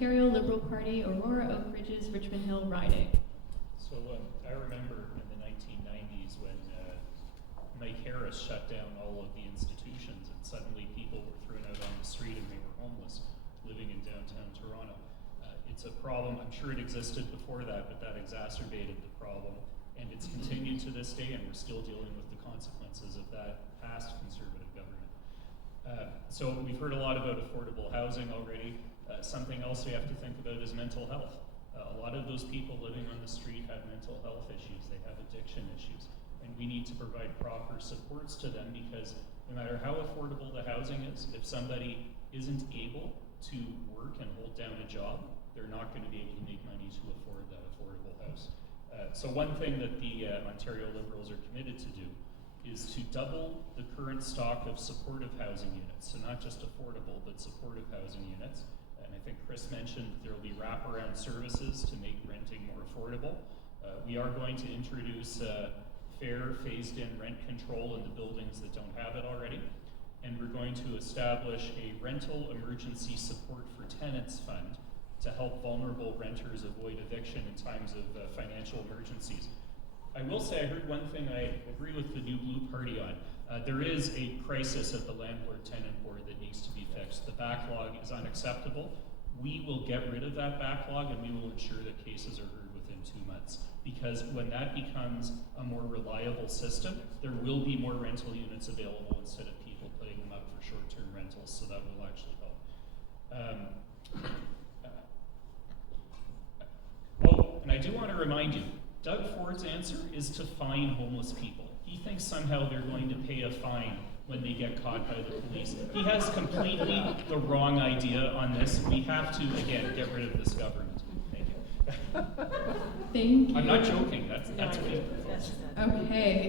Ontario Liberal Party, Aurora, Oak Ridges, Richmond Hill riding. So I remember in the 1990s when Mike Harris shut down all of the institutions and suddenly people were thrown out on the street and they were homeless living in downtown Toronto. It's a problem, I'm sure it existed before that, but that exacerbated the problem, and it's continued to this day, and we're still dealing with the consequences of that past Conservative government. So we've heard a lot about affordable housing already. Something else we have to think about is mental health. A lot of those people living on the street have mental health issues, they have addiction issues, and we need to provide proper supports to them, because no matter how affordable the housing is, if somebody isn't able to work and hold down a job, they're not going to be able to make money to afford that affordable house. So one thing that the Ontario Liberals are committed to do is to double the current stock of supportive housing units. So not just affordable, but supportive housing units. And I think Chris mentioned there will be wraparound services to make renting more affordable. We are going to introduce fair, phased-in rent control in the buildings that don't have it already. And we're going to establish a rental emergency support for tenants fund to help vulnerable renters avoid eviction in times of financial emergencies. I will say I heard one thing I agree with the New Blue Party on. There is a crisis at the Landlord-Tenant Board that needs to be fixed. The backlog is unacceptable. We will get rid of that backlog, and we will ensure that cases are heard within 2 months. Because when that becomes a more reliable system, there will be more rental units available instead of people putting them up for short-term rentals, so that will actually help. And I do want to remind you, Doug Ford's answer is to fine homeless people. He thinks somehow they're going to pay a fine when they get caught by the police. He has completely the wrong idea on this. We have to, again, get rid of this government. Thank you. Thank you. I'm not joking. That's what he. Okay.